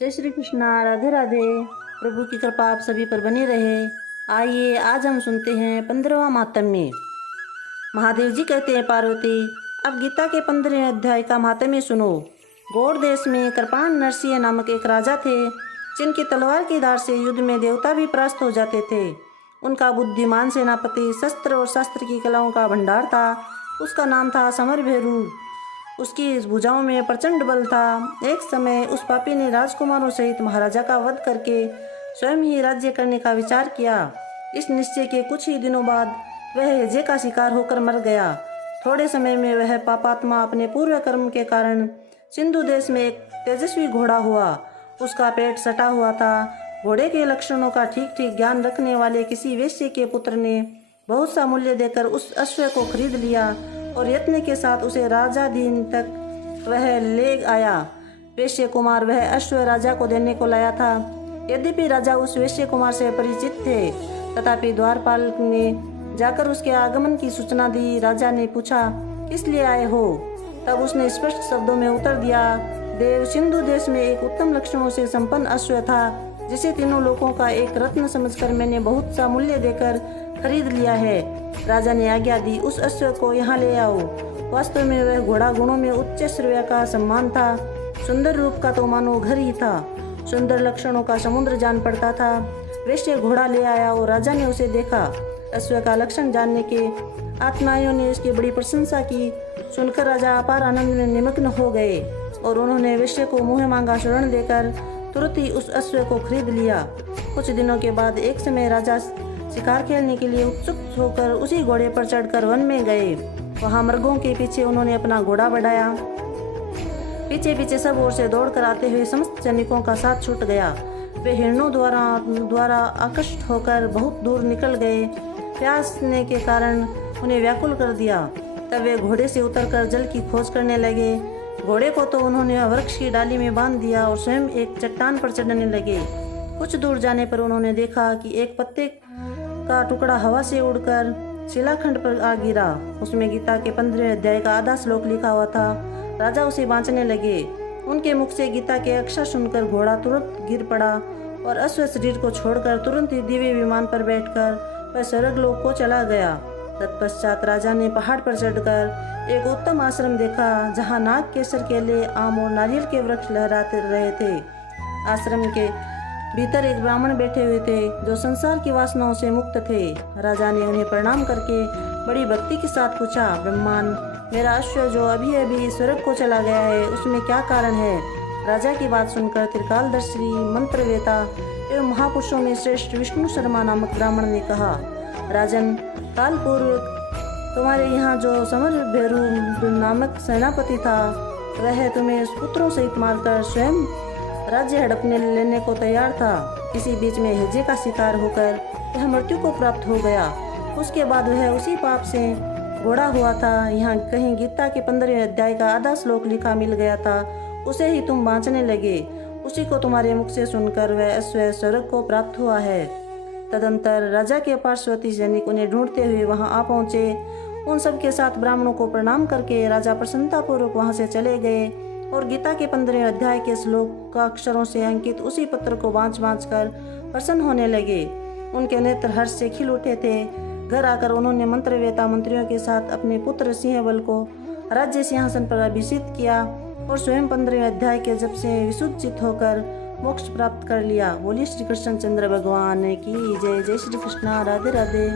जय श्री कृष्णा। राधे राधे। प्रभु की कृपा आप सभी पर बनी रहे। आइए आज हम सुनते हैं 15वां महात्म्य। महादेव जी कहते हैं पार्वती, अब गीता के 15वें अध्याय का महात्म्य सुनो। गौड़ देश में कृपाण नरसिंह नामक एक राजा थे, जिनकी तलवार की धार से युद्ध में देवता भी परास्त हो जाते थे। उनका बुद्धिमान सेनापति शस्त्र और शास्त्र की कलाओं का भंडार था। उसका नाम था समरभेरू। उसकी भुजाओं में प्रचंड बल था। एक समय उस पापी ने राजकुमारों सहित महाराजा का वध करके स्वयं ही राज्य करने का विचार किया। इस निश्चय के कुछ ही दिनों बाद वह हैजे का शिकार होकर मर गया। थोड़े समय में वह पापात्मा अपने पूर्व कर्म के कारण सिंधु देश में एक तेजस्वी घोड़ा हुआ। उसका पेट सटा हुआ था। घोड़े के लक्षणों का ठीक ठीक ज्ञान रखने वाले किसी वेश्य के पुत्र ने बहुत सा मूल्य देकर उस अश्व को खरीद लिया और यत्न के साथ उसे राजाधीन तक वह ले आया। वैश्य कुमार वह अश्व राजा को देने को लाया था। यद्यपि राजा उस वैश्य कुमार से परिचित थे, तथापि द्वारपाल ने जाकर उसके आगमन की सूचना दी। राजा ने पूछा, किस लिए आए हो? तब उसने स्पष्ट शब्दों में उत्तर दिया, देव, सिंधु देश में एक उत्तम लक्षणों से संपन्न अश्व था, जिसे तीनों लोगों का एक रत्न समझकर मैंने बहुत सा मूल्य देकर खरीद लिया है। राजा ने आज्ञा दी, उस अश्व को यहाँ ले आओ। वास्तव में वह घोड़ा गुणों में उच्च श्रेय का सम्मान था। सुंदर रूप का तो मानो घर ही था। सुंदर लक्षणों का समुद्र जान पड़ता था। वैश्य घोड़ा ले आया और राजा ने उसे देखा। अश्व का लक्षण जानने के आत्माओं ने इसकी बड़ी प्रशंसा की। सुनकर राजा अपार आनंद में निमग्न हो गए और उन्होंने वैश्य को मुँह मांगा शरण देकर तुरंत ही उस अश्व को खरीद लिया। कुछ दिनों के बाद एक समय राजा शिकार खेलने के लिए उत्सुक होकर उसी घोड़े पर चढ़कर वन में गए। वहां मृगों के पीछे उन्होंने अपना घोड़ा बढ़ाया। पीछे पीछे सब ओर से दौड़कर आते हुए समस्त सैनिकों का साथ छूट गया। वे हिरणों द्वारा आकर्षित होकर बहुत दूर निकल गए। प्यासने के कारण उन्हें व्याकुल कर दिया। तब वे घोड़े से उतरकर जल की खोज करने लगे। घोड़े को तो उन्होंने वृक्ष की डाली में बांध दिया और स्वयं एक चट्टान पर चढ़ने लगे। कुछ दूर जाने पर उन्होंने देखा कि एक पत्ते का टुकड़ा हवा से उड़कर शिलाखंड पर आ गिरा। उसमें गीता के 15वें अध्याय का आधा श्लोक लिखा हुआ था। राजा उसे बांचने लगे। उनके मुख से गीता के अक्षर सुनकर घोड़ा तुरंत गिर पड़ा और अश्व शरीर को छोड़कर तुरंत ही दिव्य विमान पर बैठकर वह स्वर्गलोक को चला गया। तत्पश्चात राजा ने पहाड़ पर चढ़कर एक उत्तम आश्रम देखा, जहाँ नाग, केसर, केले, आम और नारियल के वृक्ष लहराते रहे थे। आश्रम के भीतर एक ब्राह्मण बैठे हुए थे, जो संसार की वासनाओं से मुक्त थे। राजा ने उन्हें प्रणाम करके बड़ी भक्ति के साथ पूछा, ब्रह्मन, मेरा अश्व जो अभी अभी स्वर्ग को चला गया है, उसमें क्या कारण है? राजा की बात सुनकर त्रिकालदर्शी, मंत्रवेता एवं महापुरुषों में श्रेष्ठ विष्णु शर्मा नामक ब्राह्मण ने कहा, राजन, काल पूर्व तुम्हारे यहाँ जो समरभेरू नामक सेनापति था, वह तुम्हें पुत्रों सहित मारकर स्वयं राज्य हड़पने लेने को तैयार था। इसी बीच में हैजे का शिकार होकर वह मृत्यु को प्राप्त हो गया। उसके बाद वह उसी पाप से घोड़ा हुआ था। यहाँ कहीं गीता के 15वें अध्याय का आधा श्लोक लिखा मिल गया था, उसे ही तुम बांचने लगे। उसी को तुम्हारे मुख से सुनकर वह अश्व स्वर्ग को प्राप्त हुआ है। तदंतर राजा के पार्श्वती सैनिक उन्हें ढूंढते हुए वहां आ पहुंचे। उन सब के साथ ब्राह्मणों को प्रणाम करके राजा प्रसन्नतापूर्वक वहां से चले गए और गीता के 15वें अध्याय के श्लोक का अक्षरों से अंकित उसी पत्र को बाँच कर प्रसन्न होने लगे। उनके नेत्र हर्ष से खिल उठे थे। घर आकर उन्होंने मंत्रवेता मंत्रियों के साथ अपने पुत्र सिंहबल को राज्य सिंहासन पर अभिषिक्त किया और स्वयं 15वें अध्याय के जप से विसुचित होकर मोक्ष प्राप्त कर लिया। बोलिए श्री कृष्ण चंद्र भगवान की जय। जय श्री कृष्ण। राधे राधे।